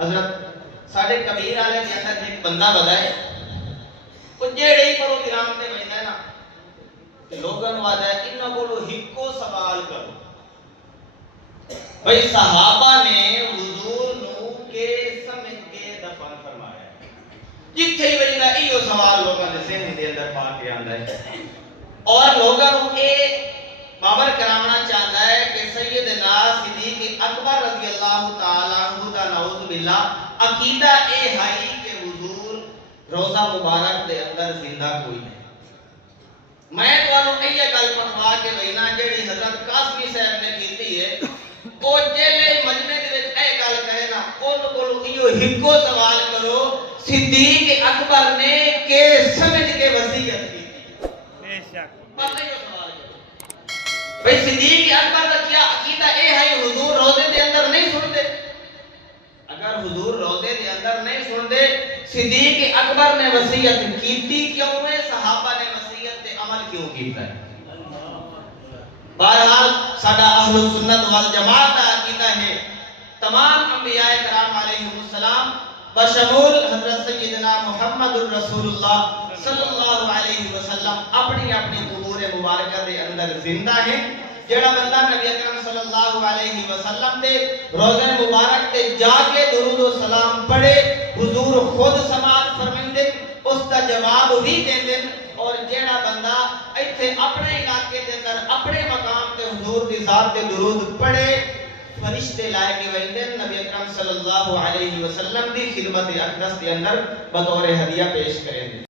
حضرت ساڑھے کبیر آلے کے اندر ایک بندہ بدائے وہ جیڑے ہی پرو گرام تے بہتا ہے نا لوگن وعدہ ہے انہوں بولو ہکو سوال کرو. بھئی صحابہ نے حضور نو کے سمجھ کے دفن فرمایا جتھے ہی وجہ ایو سوال لوگاں دے ذہن دے اندر پا کے آندا ہے اور لوگاں نو اے باور کراونا چاہتا ہے کہ سیدنا صدیق اکبر رضی اللہ تعالیٰ عنہ دا نعوذ باللہ عقیدہ اے ہائی کہ حضور روزہ مبارک دے اندر زندہ کوئی نہیں. میں تو انہوں نے یہ گل پڑھوا کے بہنا جیڑی حضرت قاسمی صاحب نے کیتی ہے وہ جیلے مجمع دے وچ اے گل کرے نا انہوں بولو ایو ہکو سوال کرو صدیق اکبر نے کہ سمجھ کے وصیت کی بے شک پتہ ہی سوال کرو بھئی صدیق اکبر کا کیا عقیدہ اے ہے حضور روزے دے اندر نہیں سنتے. اگر حضور روزے دے اندر نہیں سنتے صدیق اکبر نے وصیت کیتی کیوں ہے صحابہ نے وصیت تے عمل کیوں کیتا ہے. بہرحال ساڈا اہل سنت والجماعت کا عقیدہ ہے تمام انبیاء کرام علیہ السلام بشمول حضرت سیدنا محمد الرسول اللہ صلی اللہ علیہ وسلم اپنی اپنی قبور مبارکہ دے اندر زندہ ہیں. جڑا بندہ نبی اکرم صلی اللہ علیہ وسلم دے روزہ مبارک تے جا کے درود و سلام پڑھے حضور خود سماعت فرمیندے اس کا جواب بھی دیندے اور جڑا بندہ ایتھے اپنے علاقے دے اندر اپنے مقام تے حضور دی ذات تے درود پڑھے فرشتے لائے کے ویندے نبی اکرم صلی اللہ علیہ وسلم دی خدمت اقدس کے اندر بطور ہدیہ پیش کریں.